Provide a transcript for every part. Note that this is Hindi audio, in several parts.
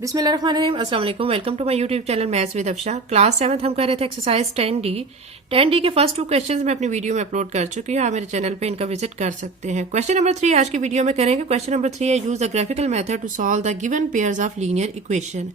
बिस्मिल्लाहिर्रहमानिर्रहीम। अस्सलाम वालेकुम। Welcome to my YouTube channel maths with Afsha. Class 7 हम कर रहे थे एक्सरसाइज 10D के फर्स्ट 2 क्वेश्चंस मैं अपनी वीडियो में अपलोड कर चुकी हूँ। आप मेरे चैनल पे इनका विजिट कर सकते हैं। क्वेश्चन नंबर 3 आज की वीडियो में करेंगे। क्वेश्चन नंबर 3 है use the graphical method to solve the given pairs of linear equation.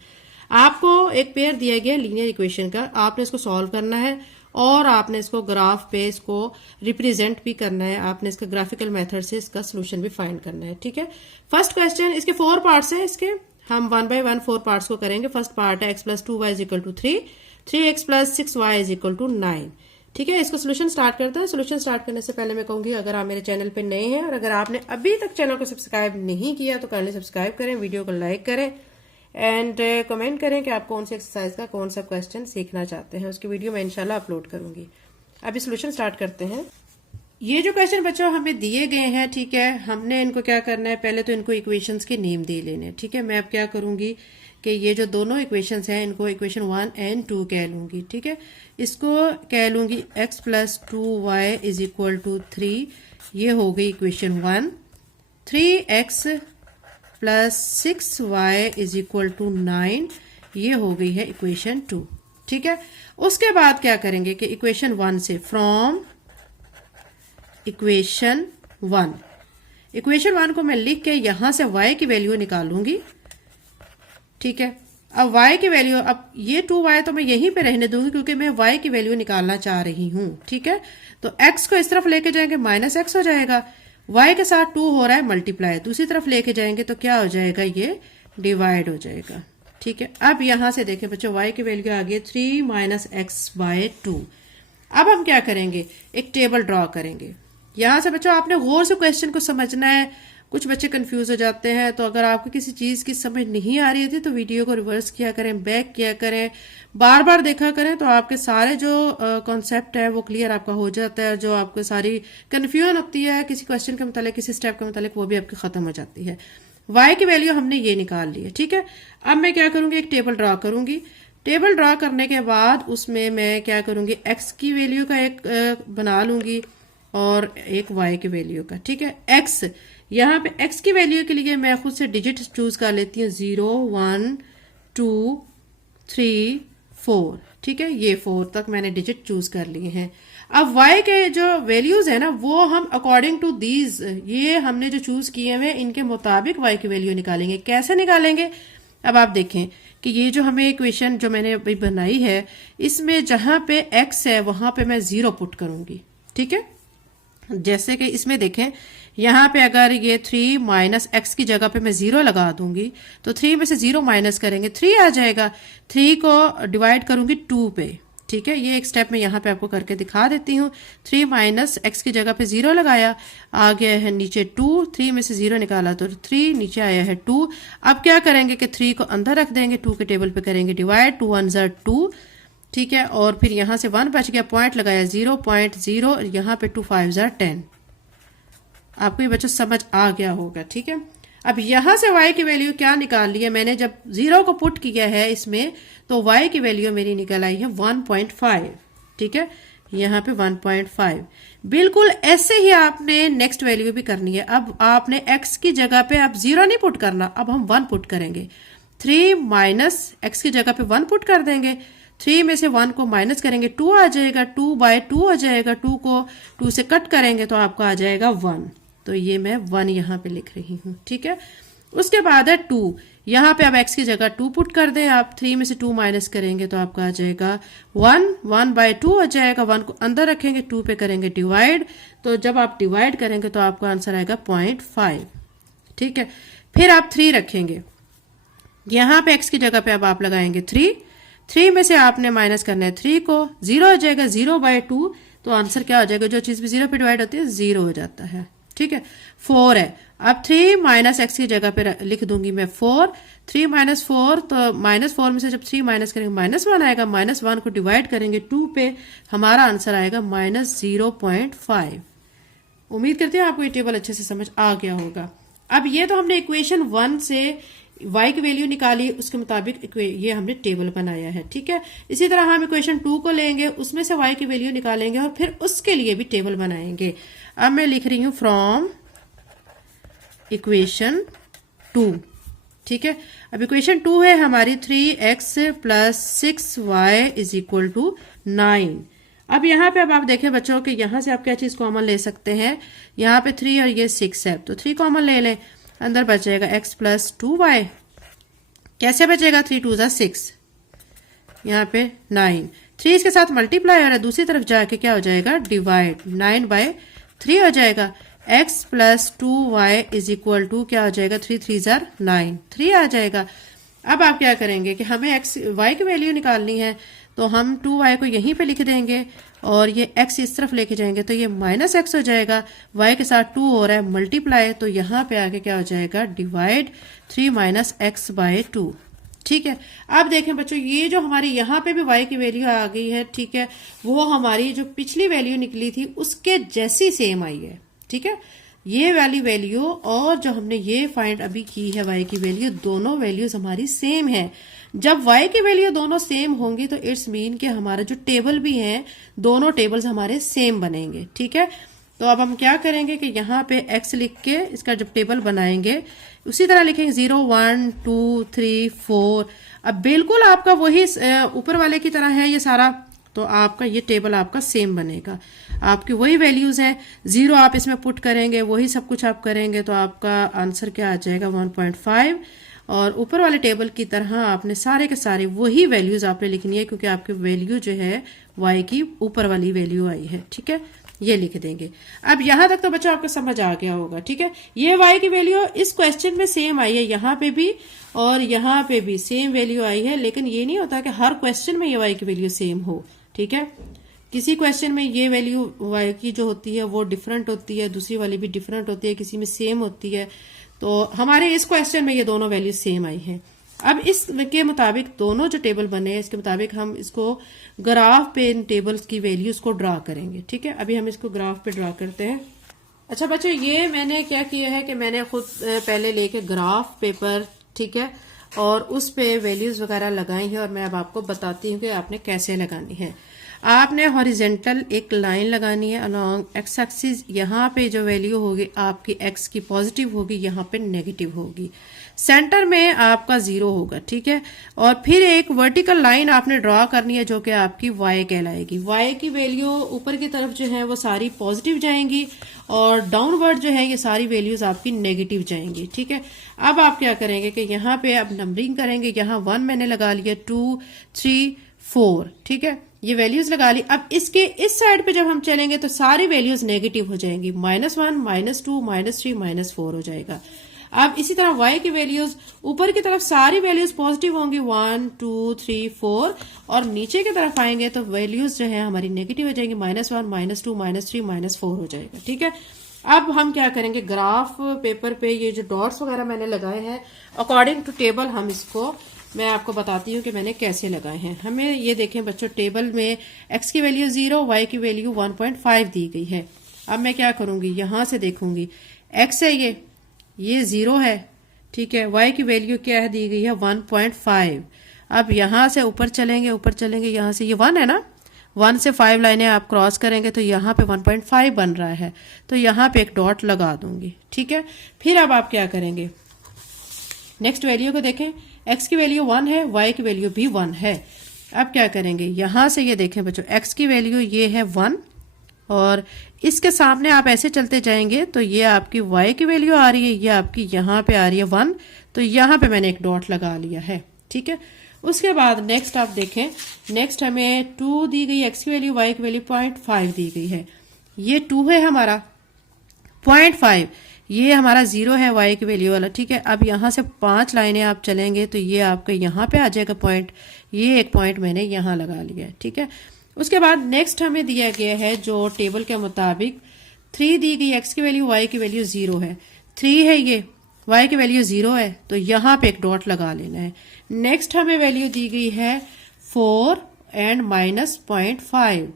आपको एक पेयर दिया गया लीनियर इक्वेशन का, आपने इसको सॉल्व करना है और आपने इसको ग्राफ पे इसको रिप्रेजेंट भी करना है। आपने इसका ग्राफिकल मेथड से इसका सोल्यूशन भी फाइंड करना है। ठीक है, फर्स्ट क्वेश्चन, इसके 4 पार्ट्स हैं। इसके हम 1 बाय 1 4 पार्ट्स को करेंगे। फर्स्ट पार्ट है x plus 2y is equal to 3, 3x plus 6y is equal to 9। ठीक है, इसको सोल्यूशन स्टार्ट करते हैं। सोल्यूशन स्टार्ट करने से पहले मैं कहूंगी, अगर आप मेरे चैनल पे नए हैं और अगर आपने अभी तक चैनल को सब्सक्राइब नहीं किया तो काइंडली सब्सक्राइब करें, वीडियो को लाइक करें एंड कमेंट करें कि आप कौन सी एक्सरसाइज का कौन सा क्वेश्चन सीखना चाहते हैं। उसकी वीडियो मैं इंशाल्लाह अपलोड करूंगी। अभी सोल्यूशन स्टार्ट करते हैं। ये जो क्वेश्चन बच्चों हमें दिए गए हैं, ठीक है, हमने इनको क्या करना है, पहले तो इनको इक्वेशंस के नेम दे लेने हैं। ठीक है, मैं अब क्या करूंगी कि ये जो दोनों इक्वेशंस हैं इनको इक्वेशन 1 एंड 2 कह लूंगी। ठीक है, इसको कह लूंगी x plus 2y is equal to 3, ये हो गई equation 1। 3x plus 6y is equal to 9, ये हो गई है इक्वेशन 2। ठीक है, उसके बाद क्या करेंगे कि इक्वेशन 1 से फ्रॉम इक्वेशन 1 को मैं लिख के यहां से y की वैल्यू निकालूंगी। ठीक है, अब y की वैल्यू, अब ये 2y तो मैं यहीं पे रहने दूंगी क्योंकि मैं y की वैल्यू निकालना चाह रही हूं। ठीक है, तो x को इस तरफ लेके जाएंगे माइनस x हो जाएगा, y के साथ 2 हो रहा है मल्टीप्लाई, दूसरी तरफ लेके जाएंगे तो क्या हो जाएगा, ये डिवाइड हो जाएगा। ठीक है, अब यहां से देखें बच्चों, y की वैल्यू आ गई 3 माइनस एक्स बाय 2। अब हम क्या करेंगे, एक टेबल ड्रॉ करेंगे। यहां से बच्चों आपने गौर से क्वेश्चन को समझना है। कुछ बच्चे कंफ्यूज हो जाते हैं, तो अगर आपको किसी चीज की समझ नहीं आ रही थी तो वीडियो को रिवर्स किया करें, बैक किया करें, बार बार देखा करें, तो आपके सारे जो कॉन्सेप्ट है वो क्लियर आपका हो जाता है। जो आपको सारी कंफ्यूजन होती है किसी क्वेश्चन के मतलब, किसी स्टेप के मतलब, वो भी आपकी खत्म हो जाती है। y की वैल्यू हमने ये निकाल ली है। ठीक है, अब मैं क्या करूंगी, एक टेबल ड्रॉ करूंगी। टेबल ड्रॉ करने के बाद उसमें मैं क्या करूंगी, x की वैल्यू का एक बना लूंगी और एक y की वैल्यू का। ठीक है, x, यहाँ पे x की वैल्यू के लिए मैं खुद से डिजिट चूज कर लेती हूँ, 0 1 2 3 4। ठीक है, ये 4 तक मैंने डिजिट चूज कर लिए हैं। अब y के जो वैल्यूज है ना, वो हम अकॉर्डिंग टू दीज, ये हमने जो चूज किए हुए इनके मुताबिक y की वैल्यू निकालेंगे। कैसे निकालेंगे, अब आप देखें कि ये जो हमें इक्वेशन जो मैंने अभी बनाई है, इसमें जहां पे x है वहां पे मैं 0 पुट करूंगी। ठीक है, जैसे कि इसमें देखें, यहाँ पे अगर ये 3 माइनस एक्स की जगह पे मैं 0 लगा दूंगी तो 3 में से 0 माइनस करेंगे 3 आ जाएगा। 3 को डिवाइड करूंगी 2 पे। ठीक है, ये एक स्टेप मैं यहाँ पे आपको करके दिखा देती हूँ। 3 माइनस एक्स की जगह पे 0 लगाया, आ गया है नीचे 2, 3 में से 0 निकाला तो 3, नीचे आया है 2। अब क्या करेंगे कि 3 को अंदर रख देंगे, 2 के टेबल पे करेंगे डिवाइड, 2 1 ज़ा 2। ठीक है, और फिर यहां से 1 बच गया, पॉइंट लगाया 0.0, यहाँ पे 2 5 ज़ा 10। आपको ये बच्चों समझ आ गया होगा। ठीक है, अब यहां से y की वैल्यू क्या निकाल ली है मैंने, जब 0 को पुट किया है इसमें तो y की वैल्यू मेरी निकल आई है 1.5। ठीक है, यहाँ पे 1.5। बिल्कुल ऐसे ही आपने नेक्स्ट वैल्यू भी करनी है। अब आपने x की जगह पे अब 0 नहीं पुट करना, अब हम 1 पुट करेंगे। 3 माइनस एक्स की जगह पे 1 पुट कर देंगे, 3 में से 1 को माइनस करेंगे, 2 आ जाएगा, 2 बाय 2 हो जाएगा, 2 को 2 से कट करेंगे तो आपका आ जाएगा 1। तो ये मैं 1 यहाँ पे लिख रही हूँ। ठीक है, उसके बाद है 2, यहाँ पे अब x की जगह 2 पुट कर दें आप, 3 में से 2 माइनस करेंगे तो आपका आ जाएगा 1, 1 बाय 2 हो जाएगा, 1 को अंदर रखेंगे, 2 पे करेंगे डिवाइड, तो जब आप डिवाइड करेंगे तो आपका आंसर आएगा 0.5। ठीक है, फिर आप 3 रखेंगे, यहाँ पे x की जगह पे अब आप लगाएंगे 3 में से आपने माइनस करना है 3 को, 0 हो जाएगा, 0 बाय 2, तो आंसर क्या हो जाएगा, जो चीज भी 0 पे डिवाइड होती है 0 हो जाता है। ठीक है, 4 है, अब 3 माइनस एक्स की जगह पे लिख दूंगी मैं 4, 3 माइनस 4, तो माइनस 4 में से जब 3 माइनस करेंगे -1 आएगा, -1 को डिवाइड करेंगे 2 पे, हमारा आंसर आएगा -0.5। उम्मीद करते हैं आपको ये टेबल अच्छे से समझ आ गया होगा। अब ये तो हमने इक्वेशन 1 से y की वैल्यू निकाली, उसके मुताबिक ये हमने टेबल बनाया है। ठीक है, इसी तरह हम इक्वेशन 2 को लेंगे, उसमें से y की वैल्यू निकालेंगे और फिर उसके लिए भी टेबल बनाएंगे। अब मैं लिख रही हूं फ्रॉम इक्वेशन 2। ठीक है। अब इक्वेशन 2 है हमारी 3x plus 6y is equal to 9। अब यहाँ पे अब आप देखें बच्चों कि यहाँ से आप क्या चीज कॉमन ले सकते हैं, यहाँ पे 3 और ये 6 है तो 3 कॉमन ले लें, अंदर बचेगा x प्लस 2y। कैसे बचेगा, 3 2 6, यहाँ पे 9, 3 इसके साथ मल्टीप्लाई हो रहा है, दूसरी तरफ जाके क्या हो जाएगा, डिवाइड, 9/3 हो जाएगा। x plus 2y is equal to क्या हो जाएगा, 3 3 9, 3 आ जाएगा। अब आप क्या करेंगे कि हमें y की वैल्यू निकालनी है तो हम 2y को यहीं पे लिख देंगे और ये x इस तरफ लेके जाएंगे तो ये माइनस x हो जाएगा, y के साथ 2 हो रहा है मल्टीप्लाई, तो यहाँ पे आके क्या हो जाएगा, डिवाइड 3 माइनस x/2। ठीक है। अब देखें बच्चों, ये जो हमारी यहाँ पे भी y की वैल्यू आ गई है, ठीक है, वो हमारी जो पिछली वैल्यू निकली थी उसके जैसी सेम आई है। ठीक है, ये वाली वैल्यू और जो हमने ये फाइंड अभी की है y की वैल्यू, दोनों वैल्यूज हमारी सेम है। जब y की वैल्यू दोनों सेम होंगी तो इट्स मीन कि हमारा जो टेबल भी है, दोनों टेबल्स हमारे सेम बनेंगे। ठीक है, तो अब हम क्या करेंगे कि यहाँ पे x लिख के इसका जब टेबल बनाएंगे उसी तरह लिखेंगे 0 1 2 3 4। अब बिल्कुल आपका वही ऊपर वाले की तरह है ये सारा, तो आपका ये टेबल आपका सेम बनेगा, आपकी वही वैल्यूज है। 0 आप इसमें पुट करेंगे, वही सब कुछ आप करेंगे तो आपका आंसर क्या आ जाएगा, 1.5। और ऊपर वाले टेबल की तरह आपने सारे के सारे वही वैल्यूज आपने लिखनी है, क्योंकि आपकी वैल्यू जो है y की ऊपर वाली वैल्यू आई है। ठीक है, ये लिख देंगे। अब यहां तक तो बच्चों आपको समझ आ गया होगा। ठीक है, ये y की वैल्यू इस क्वेश्चन में सेम आई है, यहाँ पे भी और यहाँ पे भी सेम वैल्यू आई है, लेकिन ये नहीं होता कि हर क्वेश्चन में ये y की वैल्यू सेम हो। ठीक है, किसी क्वेश्चन में ये वैल्यू y की जो होती है वो डिफरेंट होती है, दूसरी वाली भी डिफरेंट होती है, किसी में सेम होती है। तो हमारे इस क्वेश्चन में ये दोनों वैल्यू सेम आई है। अब इसके मुताबिक दोनों जो टेबल बने हैं इसके मुताबिक हम इसको ग्राफ पे इन टेबल्स की वैल्यूज को ड्रा करेंगे। ठीक है, अभी हम इसको ग्राफ पे ड्रा करते हैं। अच्छा बच्चों, ये मैंने क्या किया है कि मैंने खुद पहले लेके ग्राफ पेपर, ठीक है, और उस पे वैल्यूज वगैरह लगाई है और मैं अब आपको बताती हूँ कि आपने कैसे लगानी है। आपने हॉरिजेंटल एक लाइन लगानी है अलोंग एक्स एक्सिस। यहाँ पे जो वैल्यू होगी आपकी एक्स की पॉजिटिव होगी, यहाँ पे नेगेटिव होगी। सेंटर में आपका 0 होगा। ठीक है, और फिर एक वर्टिकल लाइन आपने ड्रॉ करनी है जो कि आपकी y कहलाएगी। y की वैल्यू ऊपर की तरफ जो है वो सारी पॉजिटिव जाएंगी और डाउनवर्ड जो है ये सारी वैल्यूज आपकी नेगेटिव जाएंगी। ठीक है, अब आप क्या करेंगे कि यहाँ पे अब नंबरिंग करेंगे। यहाँ 1 मैंने लगा लिया, 2 3 4। ठीक है, ये वैल्यूज लगा ली। अब इसके इस साइड पे जब हम चलेंगे तो सारी वैल्यूज नेगेटिव हो जाएंगी, -1 -2 -3 -4 हो जाएगा। अब इसी तरह y की वैल्यूज ऊपर की तरफ सारी वैल्यूज पॉजिटिव होंगी, 1 2 3 4, और नीचे की तरफ आएंगे तो वैल्यूज जो है हमारी नेगेटिव हो जाएंगी, -1 -2 -3 -4 हो जाएगा। ठीक है, अब हम क्या करेंगे, ग्राफ पेपर पे ये जो डॉट्स वगैरह मैंने लगाए हैं अकॉर्डिंग टू टेबल, हम इसको मैं आपको बताती हूँ कि मैंने कैसे लगाए हैं। हमें ये देखें बच्चों, टेबल में x की वैल्यू 0, y की वैल्यू 1.5 दी गई है। अब मैं क्या करूंगी, यहां से देखूंगी x है ये 0 है। ठीक है, y की वैल्यू क्या है, दी गई है 1.5। अब यहां से ऊपर चलेंगे, यहां से ये 1 है ना, 1 से 5 लाइनें आप क्रॉस करेंगे तो यहाँ पे 1.5 बन रहा है, तो यहाँ पे एक डॉट लगा दूंगी। ठीक है, फिर अब आप क्या करेंगे, नेक्स्ट वैल्यू को देखें, x की वैल्यू 1 है, y की वैल्यू भी 1 है। अब क्या करेंगे, यहां से ये देखें बच्चों, x की वैल्यू ये है 1 और इसके सामने आप ऐसे चलते जाएंगे तो ये आपकी y की वैल्यू आ रही है, ये आपकी यहाँ पे आ रही है 1, तो यहाँ पे मैंने एक डॉट लगा लिया है। ठीक है, उसके बाद नेक्स्ट आप देखें, नेक्स्ट हमें 2 दी गई, x की वैल्यू, y की वैल्यू 0.5 दी गई है। ये 2 है हमारा, 0.5 ये हमारा 0 है y की वैल्यू वाला। ठीक है, अब यहाँ से 5 लाइनें आप चलेंगे तो ये आपका यहाँ पे आ जाएगा पॉइंट, ये एक पॉइंट मैंने यहाँ लगा लिया है। ठीक है, उसके बाद नेक्स्ट हमें दिया गया है जो टेबल के मुताबिक 3 दी गई, x की वैल्यू, y की वैल्यू 0 है, 3 है ये, y की वैल्यू 0 है, तो यहाँ पे एक डॉट लगा लेना है। नेक्स्ट हमें वैल्यू दी गई है 4 एंड -0.5।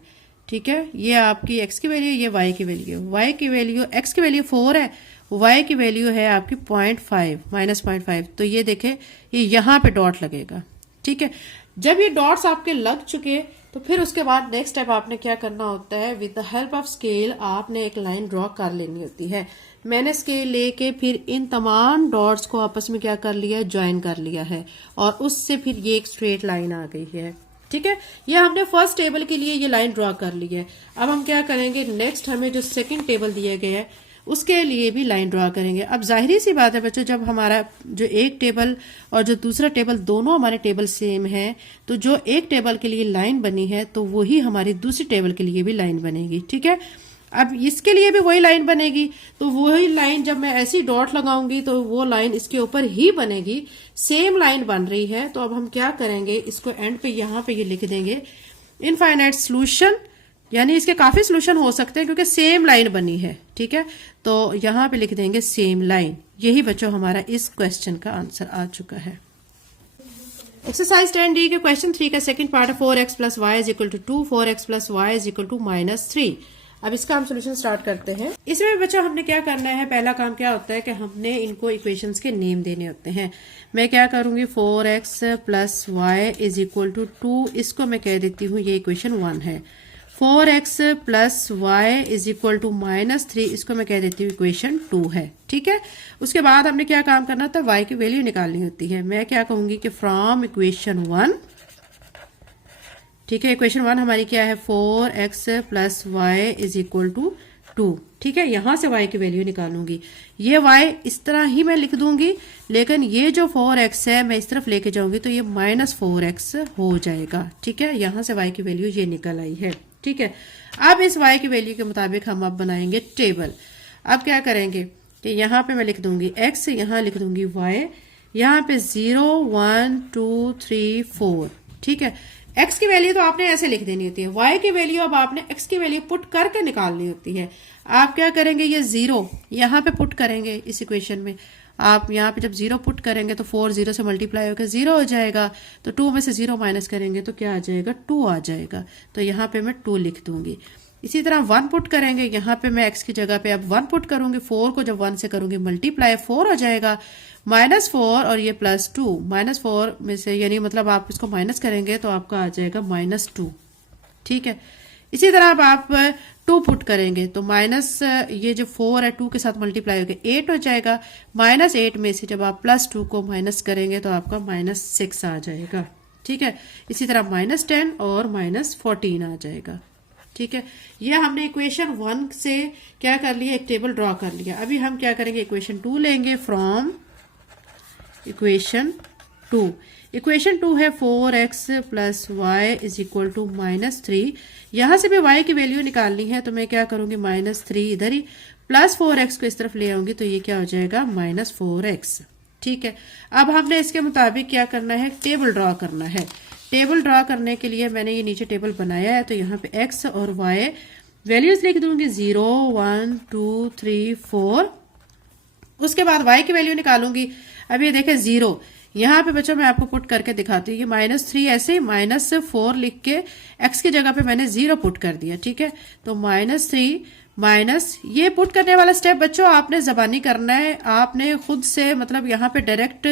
ठीक है, ये आपकी x की वैल्यू, ये y की वैल्यू, y की वैल्यू, x की वैल्यू 4 है, y की वैल्यू है आपकी 0.5 -0.5, तो ये देखें ये यहाँ पे डॉट लगेगा। ठीक है, जब ये डॉट्स आपके लग चुके तो फिर उसके बाद नेक्स्ट स्टेप आपने क्या करना होता है, with the help of scale आपने एक लाइन ड्रॉ कर लेनी होती है। मैंने स्केल लेके फिर इन तमाम डॉट्स को आपस में क्या कर लिया है, ज्वाइन कर लिया है, और उससे फिर ये एक स्ट्रेट लाइन आ गई है। ठीक है, ये हमने फर्स्ट टेबल के लिए ये लाइन ड्रॉ कर ली है। अब हम क्या करेंगे, नेक्स्ट हमें जो सेकंड टेबल दिया गया है उसके लिए भी लाइन ड्रॉ करेंगे। अब जाहिर सी बात है बच्चों, जब हमारा जो एक टेबल और जो दूसरा टेबल दोनों हमारे टेबल सेम है, तो जो एक टेबल के लिए लाइन बनी है तो वही हमारी दूसरी टेबल के लिए भी लाइन बनेगी। ठीक है, अब इसके लिए भी वही लाइन बनेगी, तो वही लाइन जब मैं ऐसी डॉट लगाऊंगी तो वो लाइन इसके ऊपर ही बनेगी। सेम लाइन बन रही है, तो अब हम क्या करेंगे, इसको एंड पे यहाँ पे ये लिख देंगे इनफाइनाइट सोल्यूशन, यानी इसके काफी सोल्यूशन हो सकते हैं क्योंकि सेम लाइन बनी है। ठीक है, तो यहाँ पे लिख देंगे सेम लाइन। यही बच्चों हमारा इस क्वेश्चन का आंसर आ चुका है। एक्सरसाइज 10D के क्वेश्चन 3 का सेकंड पार्ट है 4x plus Y is equal to 2, 4x plus Y is equal to -3। अब इसका हम सोल्यूशन स्टार्ट करते हैं। इसमें बच्चों हमने क्या करना है, पहला काम क्या होता है कि हमने इनको इक्वेशंस के नेम देने होते हैं। मैं क्या करूंगी, 4x plus Y is equal to 2, इसको मैं कह देती हूँ ये इक्वेशन 1 है। 4x plus Y is equal to -3, इसको मैं कह देती हूँ इक्वेशन 2 है। ठीक है, उसके बाद हमने क्या काम करना था, y की वैल्यू निकालनी होती है। मैं क्या कहूंगी कि फ्रॉम इक्वेशन 1, ठीक है, इक्वेशन 1 हमारी क्या है, 4x plus Y is equal to 2। ठीक है, यहां से y की वैल्यू निकालूंगी। ये y इस तरह ही मैं लिख दूंगी, लेकिन ये जो 4x है मैं इस तरफ लेके जाऊंगी तो ये -4x हो जाएगा। ठीक है, यहां से y की वैल्यू ये निकल आई है। ठीक है, अब इस y की वैल्यू के मुताबिक हम अब बनाएंगे टेबल। अब क्या करेंगे कि यहाँ पे मैं लिख दूंगी x, यहाँ लिख दूंगी y, यहाँ पे 0 1 2 3 4। ठीक है, x की वैल्यू तो आपने ऐसे लिख देनी होती है, y की वैल्यू अब आपने x की वैल्यू पुट करके निकालनी होती है। आप क्या करेंगे, ये 0 यहाँ पे पुट करेंगे इस इक्वेशन में। आप यहाँ पे जब 0 पुट करेंगे तो 4 0 से मल्टीप्लाई होकर 0 हो जाएगा, तो 2 में से 0 माइनस करेंगे तो क्या आ जाएगा, 2 आ जाएगा। तो यहाँ पे मैं 2 लिख दूंगी। इसी तरह 1 पुट करेंगे, यहाँ पे मैं x की जगह पे अब 1 पुट करूंगी, 4 को जब 1 से करूंगी मल्टीप्लाई 4 हो जाएगा, -4 और ये +2, -4 में से यानी मतलब आप इसको माइनस करेंगे तो आपका आ जाएगा -2। ठीक है, इसी तरह अब आप 2 पुट करेंगे तो माइनस ये जो 4 है 2 के साथ मल्टीप्लाई होकर 8 हो जाएगा, -8 में से जब आप +2 को माइनस करेंगे तो आपका -6 आ जाएगा। ठीक है, इसी तरह -10 और -14 आ जाएगा। ठीक है, ये हमने इक्वेशन 1 से क्या कर लिया, एक टेबल ड्रॉ कर लिया। अभी हम क्या करेंगे, इक्वेशन 2 लेंगे फ्रॉम इक्वेशन 2। इक्वेशन 2 है 4x plus Y is equal to -3। यहां से भी y की वैल्यू निकालनी है, तो मैं क्या करूंगी, -3 इधर ही, +4x को इस तरफ ले आऊंगी तो ये क्या हो जाएगा, -4x। ठीक है, अब हमने इसके मुताबिक क्या करना है, टेबल ड्रॉ करना है। टेबल ड्रॉ करने के लिए मैंने ये नीचे टेबल बनाया है, तो यहाँ पे x और y वैल्यूज लिख दूंगी, 0 1 2 3 4। उसके बाद y की वैल्यू निकालूंगी। अब ये देखें 0, यहाँ पे बच्चों मैं आपको पुट करके दिखाती हूँ, ये -3 ऐसे -4 लिख के x की जगह पे मैंने 0 पुट कर दिया। ठीक है, तो -3 माइनस, ये पुट करने वाला स्टेप बच्चों आपने जबानी करना है, आपने खुद से मतलब यहाँ पे डायरेक्ट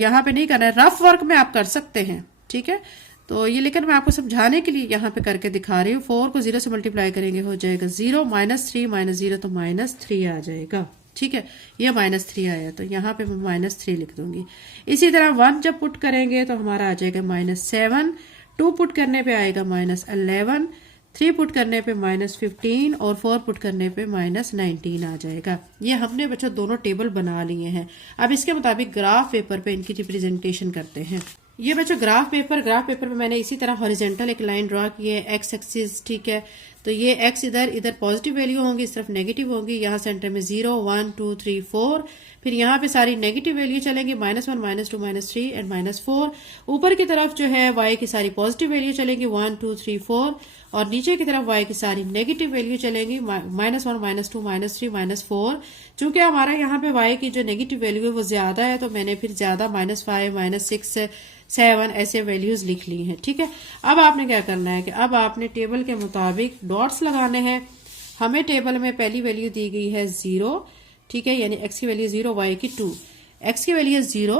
यहाँ पे नहीं करना है, रफ वर्क में आप कर सकते हैं। ठीक है, तो ये लेकिन मैं आपको समझाने के लिए यहाँ पे करके दिखा रही हूँ। 4 को 0 से मल्टीप्लाई करेंगे हो जाएगा 0, -3 -0 तो -3 आ जाएगा। ठीक है, ये -3 आया तो यहाँ पे मैं -3 लिख दूंगी। इसी तरह 1 जब पुट करेंगे तो हमारा आ जाएगा -7, 2 पुट करने पे आएगा -11, 3 पुट करने पे -15 और 4 पुट करने पे -19 आ जाएगा। ये हमने बच्चों दोनों टेबल बना लिए हैं। अब इसके मुताबिक ग्राफ पेपर पे इनकी रिप्रेजेंटेशन करते हैं। ये बच्चों ग्राफ पेपर पे मैंने इसी तरह हॉरिजॉन्टल एक लाइन ड्रॉ की है, एक्स एक्सिस। ठीक है, तो ये x इधर पॉजिटिव वैल्यू होंगी, इस तरफ नेगेटिव होंगी। यहाँ सेंटर में 0 1 2 3 4, फिर यहाँ पे सारी नेगेटिव वैल्यू चलेंगी, -1 -2 -3 एंड -4। ऊपर की तरफ जो है y की सारी पॉजिटिव वैल्यू चलेंगी 1 2 3 4, और नीचे की तरफ y की सारी नेगेटिव वैल्यू चलेंगी -1 -2 -3 -4। चूंकि हमारा यहाँ पे y की जो नेगेटिव वैल्यू है वो ज्यादा है, तो मैंने फिर ज्यादा -5 -6 7 ऐसे वैल्यूज लिख ली हैं। ठीक है, अब आपने क्या करना है कि अब आपने टेबल के मुताबिक डॉट्स लगाने हैं। हमें टेबल में पहली वैल्यू दी गई है 0। ठीक है, यानी x की वैल्यू 0, y की 2। x की वैल्यू 0,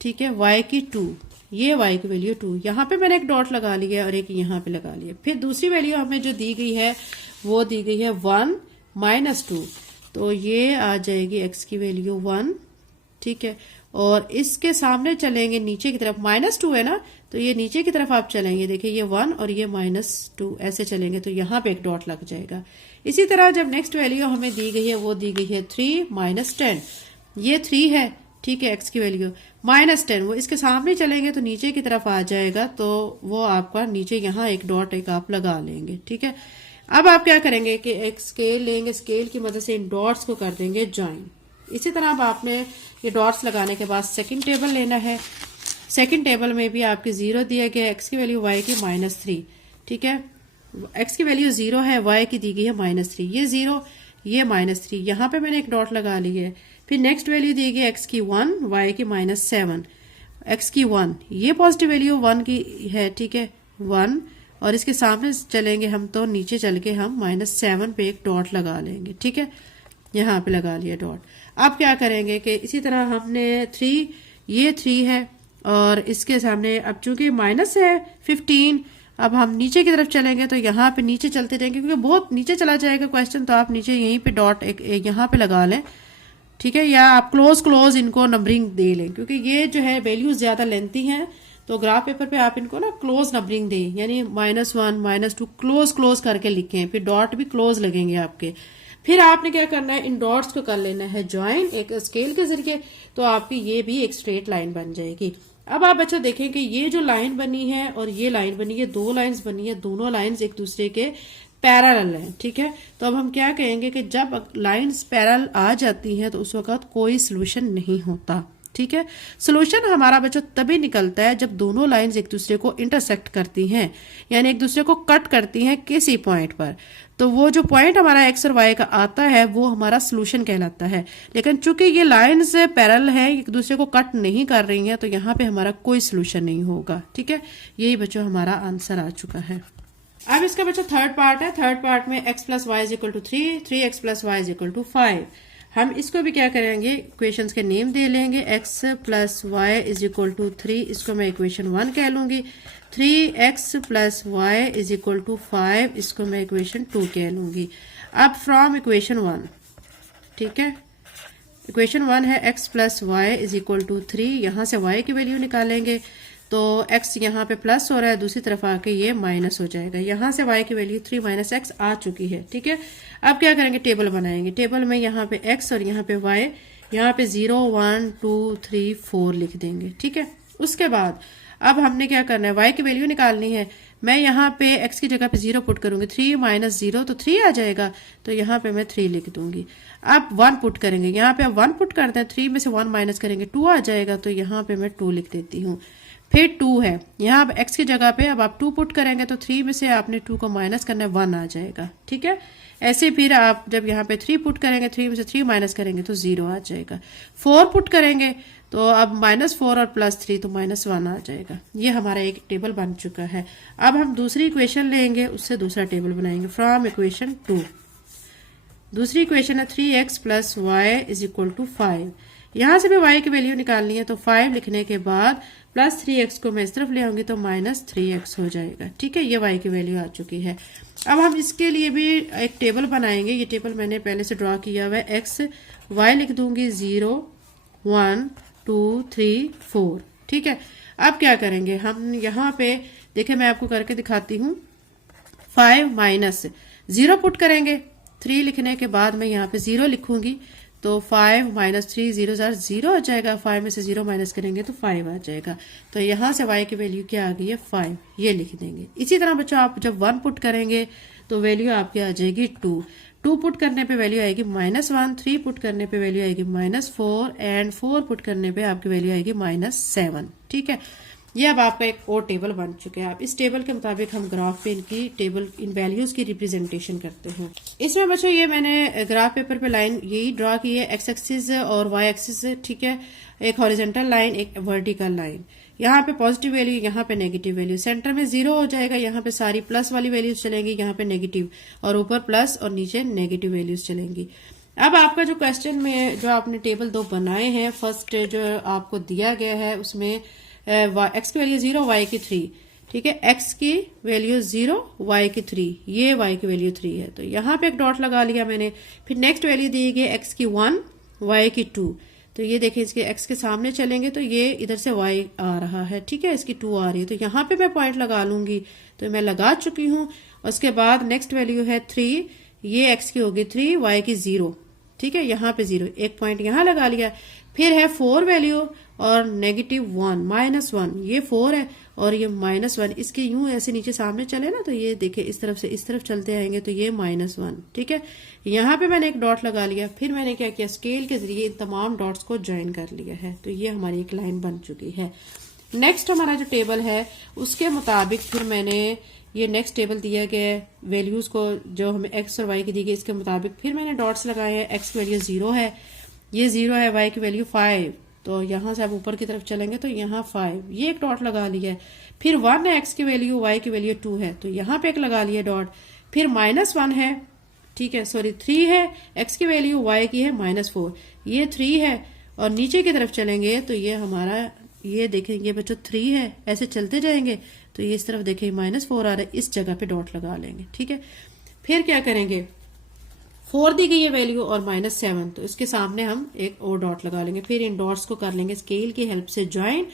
ठीक है, y की 2, ये y की वैल्यू 2। यहाँ पे मैंने एक डॉट लगा लिया और एक यहाँ पे लगा लिया। फिर दूसरी वैल्यू हमें जो दी गई है वो दी गई है 1 -2। तो ये आ जाएगी एक्स की वैल्यू 1, ठीक है। और इसके सामने चलेंगे नीचे की तरफ, -2 है ना, तो ये नीचे की तरफ आप चलेंगे, देखिए ये 1 और ये -2 ऐसे चलेंगे तो यहाँ पे एक डॉट लग जाएगा। इसी तरह जब नेक्स्ट वैल्यू हमें दी गई है, वो दी गई है 3 -10, ये 3 है, ठीक है, एक्स की वैल्यू -10, वो इसके सामने चलेंगे तो नीचे की तरफ आ जाएगा, तो वो आपका नीचे यहाँ एक डॉट एक आप लगा लेंगे, ठीक है। अब आप क्या करेंगे कि एक स्केल लेंगे, स्केल की मदद से इन डॉट्स को कर देंगे ज्वाइन। इसी तरह अब आपने ये डॉट्स लगाने के बाद सेकंड टेबल लेना है। सेकंड टेबल में भी आपके 0 दिया गया, एक्स की वैल्यू y की -3, ठीक है, एक्स की वैल्यू 0 है, y की दी गई है -3, ये 0 ये -3, यहाँ पे मैंने एक डॉट लगा ली है। फिर नेक्स्ट वैल्यू दी गई एक्स की 1, y की -7, एक्स की 1, ये पॉजिटिव वैल्यू 1 की है, ठीक है, 1, और इसके सामने चलेंगे हम तो नीचे चल के हम -7 पे एक डॉट लगा लेंगे, ठीक है, यहाँ पे लगा लिया डॉट। अब क्या करेंगे कि इसी तरह हमने 3, ये 3 है और इसके सामने अब चूंकि माइनस है 15, अब हम नीचे की तरफ चलेंगे तो यहाँ पे नीचे चलते जाएंगे, क्योंकि बहुत नीचे चला जाएगा क्वेश्चन, तो आप नीचे यहीं पे डॉट एक यहाँ पे लगा लें, ठीक है, या आप क्लोज इनको नंबरिंग दे लें, क्योंकि ये जो है वैल्यूज ज्यादा लेंथी हैं, तो ग्राफ पेपर पे आप इनको ना क्लोज नंबरिंग दें, यानी -1 -2 क्लोज करके लिखें, फिर डॉट भी क्लोज लगेंगे आपके। फिर आपने क्या करना है, इन डॉट्स को कर लेना है ज्वाइन एक स्केल के जरिए, तो आपकी ये भी एक स्ट्रेट लाइन बन जाएगी। अब आप बच्चों देखें कि ये जो लाइन बनी है और ये लाइन बनी है, 2 लाइंस बनी है, दोनों लाइंस एक दूसरे के पैरेलल हैं, ठीक है। तो अब हम क्या कहेंगे कि जब लाइंस पैरेलल आ जाती हैं तो उस वक्त कोई सोल्यूशन नहीं होता, ठीक है। सोल्यूशन हमारा बच्चों तभी निकलता है जब दोनों लाइंस एक दूसरे को इंटरसेक्ट करती हैं, यानी एक दूसरे को कट करती हैं किसी पॉइंट पर, तो वो जो पॉइंट हमारा एक्स और वाई का आता है वो हमारा सोल्यूशन कहलाता है। लेकिन चूंकि ये लाइंस पैरेलल हैं, एक दूसरे को कट नहीं कर रही हैं, तो यहाँ पे हमारा कोई सोल्यूशन नहीं होगा, ठीक है। यही बच्चों हमारा आंसर आ चुका है। अब इसका बच्चों थर्ड पार्ट है। थर्ड पार्ट में x + y = 3, 3x + y = 5। हम इसको भी क्या करेंगे, इक्वेशंस के नेम दे लेंगे। x + y = 3, इसको मैं इक्वेशन 1 कह लूंगी। 3x + y = 5, इसको मैं इक्वेशन 2 कह लूंगी। अब फ्रॉम इक्वेशन 1, ठीक है, इक्वेशन 1 है x + y = 3, यहां से y की वैल्यू निकालेंगे, तो x यहाँ पे प्लस हो रहा है, दूसरी तरफ आके ये माइनस हो जाएगा। यहाँ से y की वैल्यू 3 - x आ चुकी है, ठीक है। अब क्या करेंगे, टेबल बनाएंगे। टेबल में यहाँ पे x और यहाँ पे y, यहाँ पे 0 1 2 3 4 लिख देंगे, ठीक है। उसके बाद अब हमने क्या करना है, y की वैल्यू निकालनी है। मैं यहाँ पे x की जगह पे 0 पुट करूंगी, 3 - 0 तो 3 आ जाएगा, तो यहाँ पे मैं 3 लिख दूंगी। अब 1 पुट करेंगे, यहाँ पे 1 पुट करते हैं, 3 में से 1 माइनस करेंगे 2 आ जाएगा, तो यहाँ पे मैं 2 लिख देती हूँ। फिर 2 है, यहाँ पे x की जगह पे अब आप 2 पुट करेंगे तो 3 में से आपने 2 को माइनस करना है, 1 आ जाएगा, ठीक है। ऐसे फिर आप जब यहाँ पे 3 पुट करेंगे, 3 में से 3 माइनस करेंगे तो 0 आ जाएगा। 4 पुट करेंगे तो अब -4 और +3 तो -1 आ जाएगा। ये हमारा एक टेबल बन चुका है। अब हम दूसरी इक्वेशन लेंगे, उससे दूसरा टेबल बनाएंगे फ्रॉम इक्वेशन 2। दूसरी इक्वेशन है 3x + y = 5। यहां से भी y की वैल्यू निकालनी है, तो 5 लिखने के बाद +3x को मैं इस तरफ ले आऊंगी तो -3x हो जाएगा, ठीक है। ये y की वैल्यू आ चुकी है। अब हम इसके लिए भी एक टेबल बनाएंगे। ये टेबल मैंने पहले से ड्रॉ किया हुआ है। x y लिख दूंगी 0 1 2 3 4, ठीक है। अब क्या करेंगे, हम यहाँ पे देखिए मैं आपको करके दिखाती हूँ। 5 - 0 पुट करेंगे, 3 लिखने के बाद मैं यहाँ पे 0 लिखूंगी, तो 5 - 3 0 0 आ जाएगा। 5 में से 0 माइनस करेंगे तो 5 आ जाएगा। तो यहाँ से y की वैल्यू क्या आ गई है, 5, ये लिख देंगे। इसी तरह बच्चों आप जब 1 पुट करेंगे तो वैल्यू आपकी आ जाएगी 2। 2 पुट करने पे वैल्यू आएगी -1, 3 पुट करने पे वैल्यू आएगी -4 एंड 4 पुट करने पे आपकी वैल्यू आएगी -7, ठीक है। ये अब आपका एक और टेबल बन चुका है। आप इस टेबल के मुताबिक हम ग्राफ पे इनकी टेबल इन वैल्यूज की रिप्रेजेंटेशन करते हैं। इसमें बच्चों ये मैंने ग्राफ पेपर पे लाइन यही ड्रॉ की है, x एक्सिस और y एक्सिस, ठीक है। एक हॉरिजॉन्टल लाइन, एक वर्टिकल लाइन। यहाँ पे पॉजिटिव वैल्यू, यहाँ पे नेगेटिव वैल्यू। सेंटर में 0 हो जाएगा, यहाँ पे सारी प्लस वाली वैल्यूज चलेंगी, यहाँ पे नेगेटिव, और ऊपर प्लस और नीचे नेगेटिव वैल्यूज चलेंगी। अब आपका जो क्वेश्चन में जो आपने टेबल 2 बनाए हैं, फर्स्ट जो आपको दिया गया है उसमें x की वैल्यू 0 y की 3, ठीक है। x की वैल्यू 0, y की 3, ये y की वैल्यू 3 है, तो यहाँ पे एक डॉट लगा लिया मैंने। फिर नेक्स्ट वैल्यू दी गई x की 1, y की 2, तो ये देखें इसके x के सामने चलेंगे तो ये इधर से y आ रहा है, ठीक है, इसकी 2 आ रही है, तो यहाँ पे मैं पॉइंट लगा लूंगी, तो मैं लगा चुकी हूँ। उसके बाद नेक्स्ट वैल्यू है 3, ये x की होगी 3, y की 0, ठीक है, यहाँ पे 0, एक पॉइंट यहाँ लगा लिया। फिर है 4 वैल्यू और -1, -1, ये 4 है और ये -1, इसके यूं ऐसे नीचे सामने चले ना तो ये देखिए इस तरफ से इस तरफ चलते आएंगे तो ये -1, ठीक है। यहाँ पे मैंने एक डॉट लगा लिया, फिर मैंने क्या किया, स्केल के जरिए इन तमाम डॉट्स को ज्वाइन कर लिया है, तो ये हमारी एक लाइन बन चुकी है। नेक्स्ट हमारा जो टेबल है उसके मुताबिक फिर मैंने ये नेक्स्ट टेबल दिया गया है, वैल्यूज को जो हमें x और y की दी गई इसके मुताबिक फिर मैंने डॉट्स लगाए हैं। x की वैल्यू 0 है, ये 0 है, y की वैल्यू 5, तो यहाँ से आप ऊपर की तरफ चलेंगे तो यहाँ 5, ये एक डॉट लगा लिया है। फिर 1 है x की वैल्यू, y की वैल्यू 2 है, तो यहाँ पे एक लगा लिया डॉट। फिर -1 है, ठीक है, सॉरी 3 है, x की वैल्यू, y की है -4, ये 3 है, और नीचे की तरफ चलेंगे तो ये हमारा, ये देखें ये बच्चों 3 है, ऐसे चलते जाएंगे तो ये इस तरफ देखें -4 आ रहा है, इस जगह पे डॉट लगा लेंगे, ठीक है। फिर क्या करेंगे, 4 दी गई है वैल्यू और -7, तो इसके सामने हम एक और डॉट लगा लेंगे। फिर इन डॉट्स को कर लेंगे स्केल की हेल्प से ज्वाइन,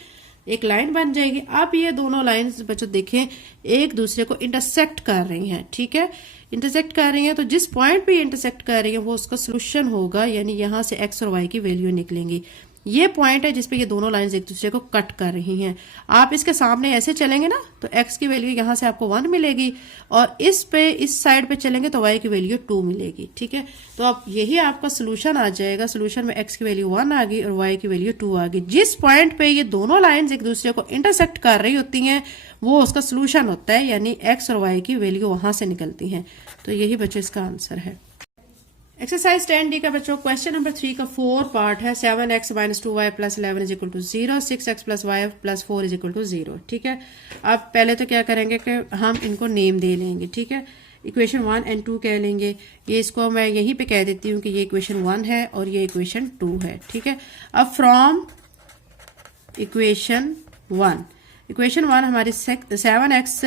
एक लाइन बन जाएगी। अब ये दोनों लाइंस बच्चों देखें एक दूसरे को इंटरसेक्ट कर रही हैं, ठीक है, इंटरसेक्ट कर रही हैं, तो जिस पॉइंट पे इंटरसेक्ट कर रही है वो उसका सोल्यूशन होगा, यानी यहाँ से x और y की वैल्यू निकलेंगी। ये पॉइंट है जिसपे ये दोनों लाइंस एक दूसरे को कट कर रही हैं। आप इसके सामने ऐसे चलेंगे ना तो x की वैल्यू यहाँ से आपको 1 मिलेगी, और इस साइड पे चलेंगे तो y की वैल्यू 2 मिलेगी, ठीक है। तो अब यही आपका सोल्यूशन आ जाएगा, सोल्यूशन में x की वैल्यू 1 आ गई और y की वैल्यू 2 आ गई। जिस पॉइंट पे ये दोनों लाइंस एक दूसरे को इंटरसेक्ट कर रही होती हैं वो उसका सोल्यूशन होता है, यानी x और y की वैल्यू वहां से निकलती हैं। तो यही बच्चों इसका आंसर है। एक्सरसाइज 10D का बच्चों क्वेश्चन नंबर 3 का 4 पार्ट है। 7x - 2y + 11 = 0, 6x + y + 4 = 0, ठीक है। अब पहले तो क्या करेंगे कि हम इनको नेम दे लेंगे, ठीक है। इक्वेशन 1 एंड 2 कह लेंगे, ये इसको मैं यहीं पे कह देती हूँ कि ये इक्वेशन 1 है और ये इक्वेशन 2 है, ठीक है। अब फ्रॉम इक्वेशन 1 हमारी 7x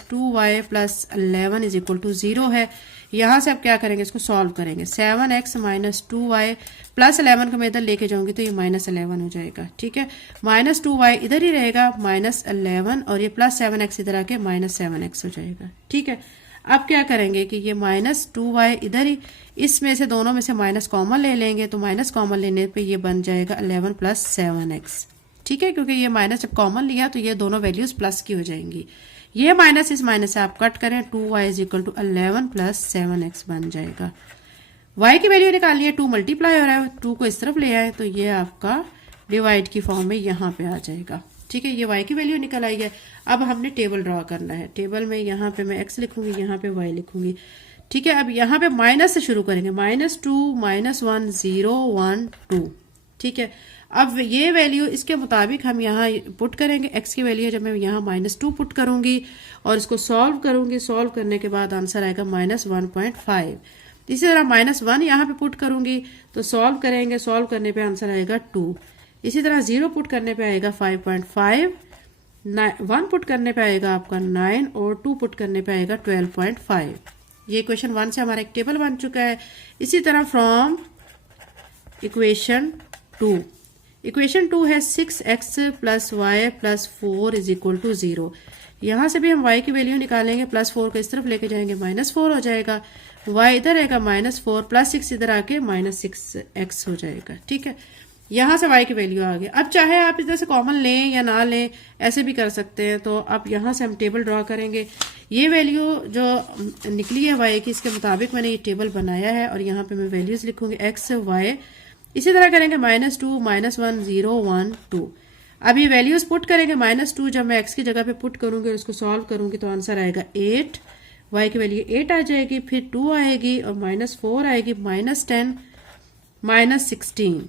- 2y + 11 = 0 है। यहाँ से आप क्या करेंगे, इसको सॉल्व करेंगे। 7x - 2y + 11 को मैं इधर लेके जाऊंगी तो ये -11 हो जाएगा, ठीक है। -2y इधर ही रहेगा, -11, और ये +7x इधर आके -7x हो जाएगा, ठीक है। अब क्या करेंगे कि ये -2y इधर ही, इसमें से दोनों में से माइनस कॉमन ले लेंगे, तो माइनस कॉमन लेने पे ये बन जाएगा 11 + 7x, ठीक है, क्योंकि ये माइनस जब कॉमन लिया तो ये दोनों वैल्यूज प्लस की हो जाएंगी। ये माइनस इस माइनस से आप कट करें, 2y = 11 + 7x बन जाएगा। y की वैल्यू निकालनी है, 2 मल्टीप्लाई हो रहा है, 2 को इस तरफ ले आए तो ये आपका डिवाइड की फॉर्म में यहाँ पे आ जाएगा, ठीक है। ये y की वैल्यू निकल आई है। अब हमने टेबल ड्रॉ करना है। टेबल में यहाँ पे मैं x लिखूंगी, यहाँ पे y लिखूंगी, ठीक है। अब यहाँ पे माइनस से शुरू करेंगे, -2 -1 0 1 2, ठीक है। अब ये वैल्यू इसके मुताबिक हम यहाँ पुट करेंगे। x की वैल्यू जब मैं यहाँ -2 पुट करूंगी और इसको सॉल्व करूंगी, सॉल्व करने के बाद आंसर आएगा -1.5। इसी तरह -1 यहाँ पे पुट करूंगी तो सॉल्व करेंगे, सॉल्व करने पे आंसर आएगा 2। इसी तरह 0 पुट करने पे आएगा 5.5, 1 पुट करने पे आएगा आपका 9 और 2 पुट करने पे आएगा 12.5। ये इक्वेशन 1 से हमारा एक टेबल बन चुका है। इसी तरह फ्रॉम इक्वेशन 2 है 6x + y + 4 = 0। यहाँ से भी हम y की वैल्यू निकालेंगे, +4 को इस तरफ लेके जाएंगे, -4 हो जाएगा, y इधर रहेगा -4, +6 इधर आके -6x हो जाएगा, ठीक है। यहाँ से y की वैल्यू आ गई। अब चाहे आप इधर से कॉमन लें या ना लें, ऐसे भी कर सकते हैं। तो अब यहाँ से हम टेबल ड्रॉ करेंगे। ये वैल्यू जो निकली है y की, इसके मुताबिक मैंने ये टेबल बनाया है और यहाँ पे मैं वैल्यूज लिखूंगी x y। इसी तरह करेंगे -2 -1 0 1 2। अब ये वैल्यूज पुट करेंगे। -2 जब मैं x की जगह पे पुट करूंगी और उसको सॉल्व करूंगी तो आंसर आएगा 8, y की वैल्यू 8 आ जाएगी, फिर 2 आएगी और -4 आएगी, -10 -16,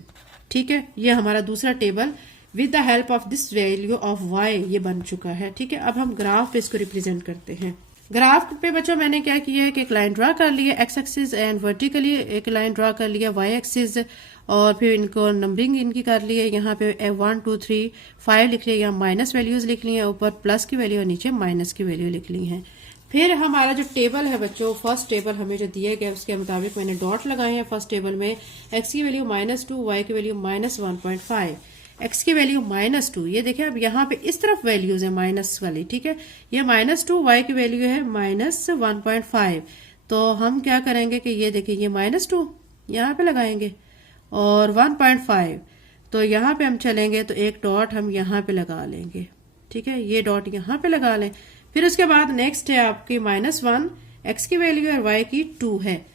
ठीक है। ये हमारा दूसरा table with the help of this value of y ये बन चुका है, ठीक है। अब हम ग्राफ पे इसको रिप्रेजेंट करते हैं। ग्राफ पे बच्चों मैंने क्या किया है कि एक लाइन ड्रा कर लिया एक्स एक्सिस एंड वर्टिकली एक लाइन ड्रा कर लिया वाई एक्सिस, और फिर इनको नंबरिंग इनकी कर ली है। यहाँ पे 1 2 3 5 लिख लिया, यहाँ माइनस वैल्यूज लिख ली है, ऊपर प्लस की वैल्यू और नीचे माइनस की वैल्यू लिख ली है। फिर हमारा जो टेबल है बच्चों, फर्स्ट टेबल हमें जो दिया गया उसके मुताबिक मैंने डॉट लगाए हैं फर्स्ट टेबल में। एक्स की वैल्यू -2, वाई की वैल्यू -1.5, एक्स की वैल्यू -2। ये देखिए अब यहाँ पे इस तरफ वैल्यूज है माइनस वाली, ठीक है। ये -2, वाई की वैल्यू है -1.5। तो हम क्या करेंगे कि ये देखिए ये -2 यहाँ पे लगाएंगे और 1.5, तो यहाँ पे हम चलेंगे तो एक डॉट हम यहाँ पे लगा लेंगे, ठीक है। ये डॉट यहाँ पे लगा लें। फिर उसके बाद नेक्स्ट है आपकी -1, एक्स की वैल्यू और वाई की 2 है।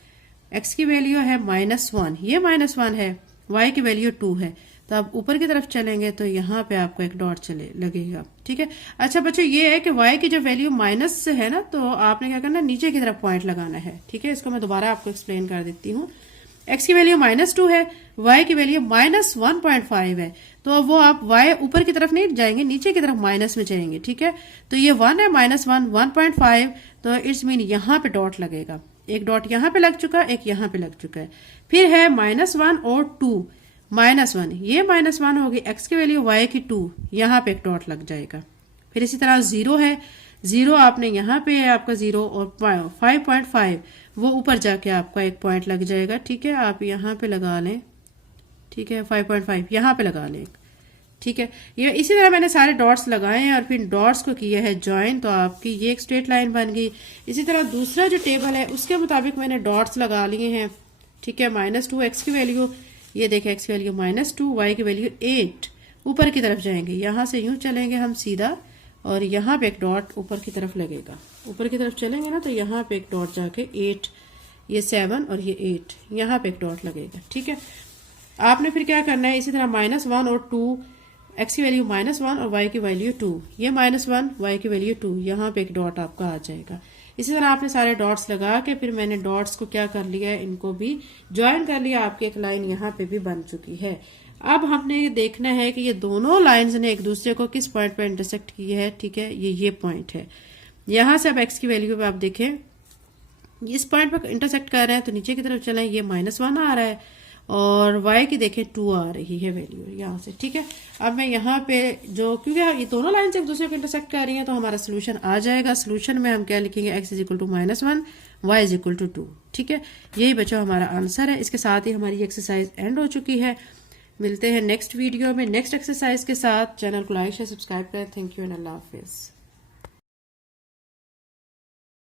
एक्स की वैल्यू है -1, ये -1 है, वाई की वैल्यू 2 है। तो आप ऊपर की तरफ चलेंगे तो यहाँ पे आपको एक डॉट चले लगेगा, ठीक है। अच्छा बच्चों ये है कि y की जब वैल्यू माइनस से है ना, तो आपने क्या करना, नीचे की तरफ पॉइंट लगाना है, ठीक है। इसको मैं दोबारा आपको एक्सप्लेन कर देती हूँ। x की वैल्यू -2 है, y की वैल्यू -1.5 है, तो वो आप y ऊपर की तरफ नहीं जाएंगे, नीचे की तरफ माइनस में जाएंगे, ठीक है। तो ये 1 है, -1 1.5, तो इट्स मीन यहाँ पे डॉट लगेगा। एक डॉट यहाँ पे लग चुका, एक यहाँ पे लग चुका है। फिर है -1 और 2, -1, ये -1 होगी, एक्स की वैल्यू y की 2, यहाँ पे एक डॉट लग जाएगा। फिर इसी तरह 0 है, 0 आपने यहाँ पे है आपका 0 और 5.5, वो ऊपर जाके आपका एक पॉइंट लग जाएगा, ठीक है। आप यहाँ पे लगा लें, ठीक है, 5.5 यहाँ पे लगा लें, ठीक है। ये इसी तरह मैंने सारे डॉट्स लगाए हैं और फिर डॉट्स को किया है ज्वाइन, तो आपकी ये एक स्ट्रेट लाइन बन गई। इसी तरह दूसरा जो टेबल है उसके मुताबिक मैंने डॉट्स लगा लिए हैं, ठीक है। -2 एक्स की वैल्यू, ये देखें एक्स की वैल्यू -2, वाई की वैल्यू 8, ऊपर की तरफ जाएंगे, यहाँ से यूं चलेंगे हम सीधा, और यहाँ पे एक डॉट ऊपर की तरफ लगेगा। ऊपर की तरफ चलेंगे ना तो यहाँ पे एक डॉट जाके 8, ये 7 और ये 8, यहाँ पे एक डॉट लगेगा, ठीक है। आपने फिर क्या करना है, इसी तरह -1 और 2, एक्स की वैल्यू -1 और वाई की वैल्यू 2, ये -1, वाई की वैल्यू 2, यहाँ पे एक डॉट आपका आ जाएगा। इसी तरह आपने सारे डॉट्स लगा के फिर मैंने डॉट्स को क्या कर लिया है, इनको भी ज्वाइन कर लिया, आपकी एक लाइन यहाँ पे भी बन चुकी है। अब हमने देखना है कि ये दोनों लाइंस ने एक दूसरे को किस पॉइंट पर इंटरसेक्ट की है, ठीक है। ये पॉइंट है, यहाँ से अब एक्स की वैल्यू पे आप देखें इस पॉइंट पर इंटरसेक्ट कर रहे हैं, तो नीचे की तरफ चलें, ये -1 आ रहा है, और y की देखें 2 आ रही है वैल्यू यहाँ से, ठीक है। अब मैं यहाँ पे जो, क्योंकि ये दोनों लाइन एक दूसरे को इंटरसेक्ट कर रही हैं, तो हमारा सोल्यूशन आ जाएगा। सोल्यूशन में हम क्या लिखेंगे, x = -1, y = 2, ठीक है। यही बच्चों हमारा आंसर है। इसके साथ ही हमारी एक्सरसाइज एंड हो चुकी है। मिलते हैं नेक्स्ट वीडियो में नेक्स्ट एक्सरसाइज के साथ। चैनल को लाइक शेयर सब्सक्राइब करें। Thank you and Allah Hafiz.